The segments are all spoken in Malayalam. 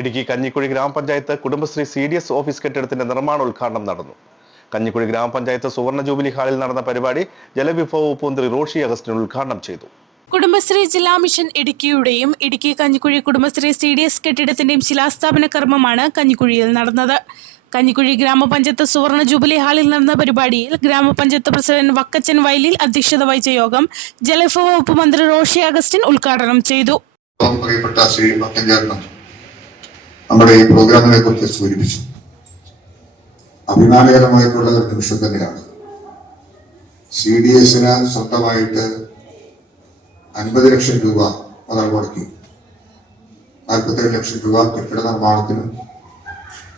ഇടുക്കി കഞ്ഞിക്കുഴി ഗ്രാമപഞ്ചായത്ത് Kudumbashree C D S office കെട്ടിടത്തിന്റെ നിർമ്മാണോദ്ഘാടനം നടന്നു. കഞ്ഞിക്കുഴി ഗ്രാമപഞ്ചായത്ത് സുവർണ ജൂബിലി ഹാളിൽ നടന്ന പരിപാടി ജലവിഭവ വകുപ്പ് മന്ത്രി റോഷി അഗസ്റ്റിൻ ഉദ്ഘാടനം ചെയ്തു. കുടുംബശ്രീ ജില്ലാ mission ഇടുക്കിയുടെയും Idukki Kanjikuzhi Kudumbashree C D S കെട്ടിടത്തിന്റെയും ശിലാസ്ഥാപന കർമ്മമാണ് കഞ്ഞിക്കുഴിയിൽ നടന്നത്. കഞ്ഞിക്കുഴി ഗ്രാമപഞ്ചായത്ത് സുവർണ ജൂബിലി ഹാളിൽ നടന്ന പരിപാടിയിൽ ഗ്രാമപഞ്ചായത്ത് പ്രസിഡന്റ് വക്കച്ചൻ വയലിൽ അധ്യക്ഷത വഹിച്ച യോഗം ജലവിഭവ വകുപ്പ് മന്ത്രി റോഷി അഗസ്റ്റിൻ ഉദ്ഘാടനം ചെയ്തു. നമ്മുടെ ഈ പ്രോഗ്രാമിനെ കുറിച്ച് സൂചിപ്പിച്ചു. അഭിമാനകരമായിട്ടുള്ള ഒരു നിമിഷം തന്നെയാണ്. സി ഡി എസിന് സ്വന്തമായിട്ട് അൻപത് ലക്ഷം രൂപ മുതൽ മുടക്കി. നാൽപ്പത്തേഴ് ലക്ഷം രൂപ കെട്ടിട നിർമ്മാണത്തിനും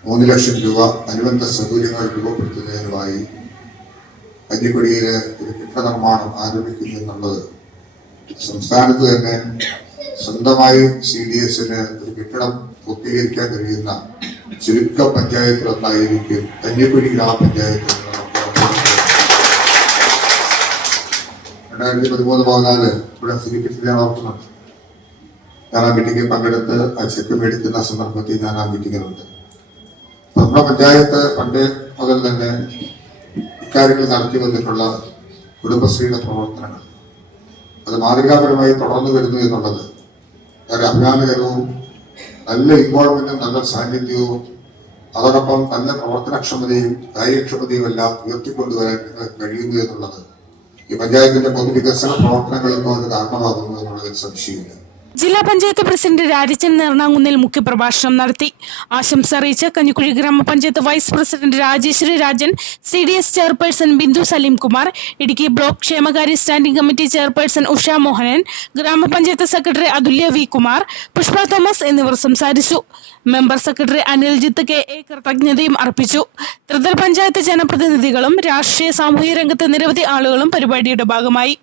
മൂന്ന് ലക്ഷം രൂപ അനുബന്ധ സൗകര്യങ്ങൾ രൂപപ്പെടുത്തുന്നതിനുമായി കഞ്ഞിക്കുടിയിൽ ഒരു കെട്ടിട നിർമ്മാണം ആരംഭിക്കുന്നു എന്നുള്ളത് സംസ്ഥാനത്ത് തന്നെ സ്വന്തമായി സി ഡി എസിന് കെട്ടിടം പൂർത്തീകരിക്കാൻ കഴിയുന്ന ചുരുക്ക പഞ്ചായത്തിലൊന്നായിരിക്കും കഞ്ഞിക്കുഴി ഗ്രാമപഞ്ചായത്ത്. രണ്ടായിരത്തി പതിമൂന്ന് പതിനാല് ഇവിടെ സൂചിപ്പിച്ചത് ഞാൻ ആ മീറ്റിംഗിൽ പങ്കെടുത്ത് ആ ചെക്ക് മേടിക്കുന്ന സന്ദർഭത്തിൽ ഞാൻ ആ മീറ്റിങ്ങിലുണ്ട്. നമ്മുടെ പഞ്ചായത്ത് പണ്ട് മുതൽ തന്നെ ഇക്കാര്യങ്ങൾ നടത്തി വന്നിട്ടുള്ള കുടുംബശ്രീയുടെ പ്രവർത്തനങ്ങൾ. അത് മാതൃകാപരമായി തുടർന്നു വരുന്നു എന്നുള്ളത് വളരെ അഭിമാനകരവും നല്ല ഇൻവോൾവ്മെന്റും നല്ല സാന്നിധ്യവും അതോടൊപ്പം നല്ല പ്രവർത്തനക്ഷമതയും കാര്യക്ഷമതയും എല്ലാം ഉയർത്തിക്കൊണ്ടുവരാൻ കഴിയുന്നു എന്നുള്ളത് ഈ പഞ്ചായത്തിന്റെ പൊതുവികസന പ്രവർത്തനങ്ങൾക്ക് അത് കാരണമാകുന്നു എന്നുള്ളതിൽ സംശയമില്ല. ജില്ലാ പഞ്ചായത്ത് പ്രസിഡന്റ് രാജച്ചൻ എറണാകുന്നിൽ മുഖ്യപ്രഭാഷണം നടത്തി. ആശംസ അറിയിച്ച കഞ്ഞിക്കുഴി ഗ്രാമപഞ്ചായത്ത് vice president Rajeswari Rajan C D S chairperson Bindu Saleem Kumar Idukki block ക്ഷേമകാര്യ standing committee chairperson Usha Mohanan ഗ്രാമപഞ്ചായത്ത് secretary Athulya V Kumar Pushpa Thomas എന്നിവർ സംസാരിച്ചു. Member secretary Aniljith K A കൃതജ്ഞതയും അർപ്പിച്ചു. ത്രിതൽ പഞ്ചായത്ത് ജനപ്രതിനിധികളും രാഷ്ട്രീയ സാമൂഹിക രംഗത്തെ നിരവധി ആളുകളും പരിപാടിയുടെ ഭാഗമായി.